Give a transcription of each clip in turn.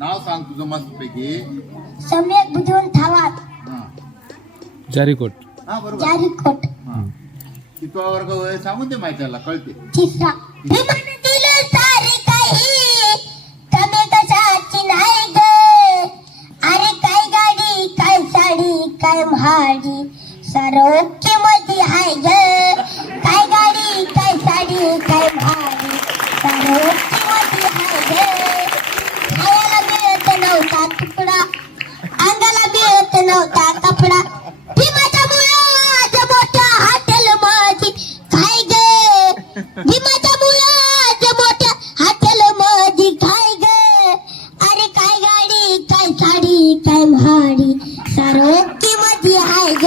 नाव सांग तुझं मस्त पैकी. सम्यक बुद्धवंत थावात. हा जारीकोट. हा बरोबर. जारीकोट. हा कितवा वर्ग होय सांगून दे माहिती त्याला कळते. तिसरा. विमानातील सारे काही कमी कशाची नाही ग. अरे काय गाडी काय साडी काय महाडी सारं मध्ये हाय ग. काय गाडी काय साडी काय महाडी सारं मध्ये हाय ग. खायला मिळत नव्हता तुकडा अंगाला मिळत नव्हता कपडा. भीमाच्या मुळात मोठ्या हॉटेल मध्ये काय ग. भीमाच्या मुळात मोठ्या हॉटेल मध्ये काय ग. अरे काय गाडी काय साडी काय महाडी सारोकी मध्ये हाय ग.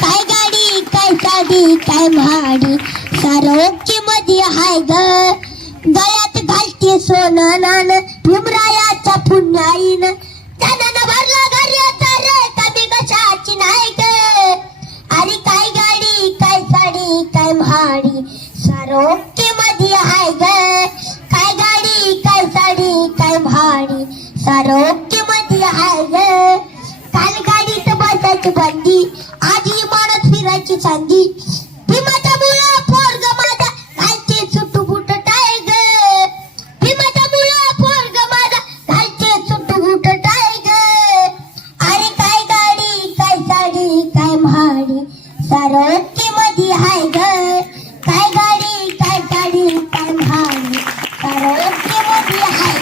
काय गाडी काय साडी काय महाडी सारोकी मध्ये हाय ग. गळ्यात घालते सोनं नान भीमरायाच्या पुण्याईन त्यानं भरला घर्याचा रे कमी कशाची नाही ग. अरे काय गाडी काय साडी काय महाडी सारोकी मध्ये हाय ग. काय गाडी काय साडी काय महाडी सारोकी मध्ये हाय ग. काल गाडीत बसायची बंदी आज इमारत फिरायची चांदी. भीमाच्या मुळा पोरग माझा घालते सुटू बुट टाय ग. भीमाच्या मुळा पोरग माझा घालते सुटू बुट टाय ग. अरे काय गाडी काय साडी काय महाडी सारोकी मध्ये हाय ग. काय गाडी काय साडी काय महाडी सारोकी मध्ये हाय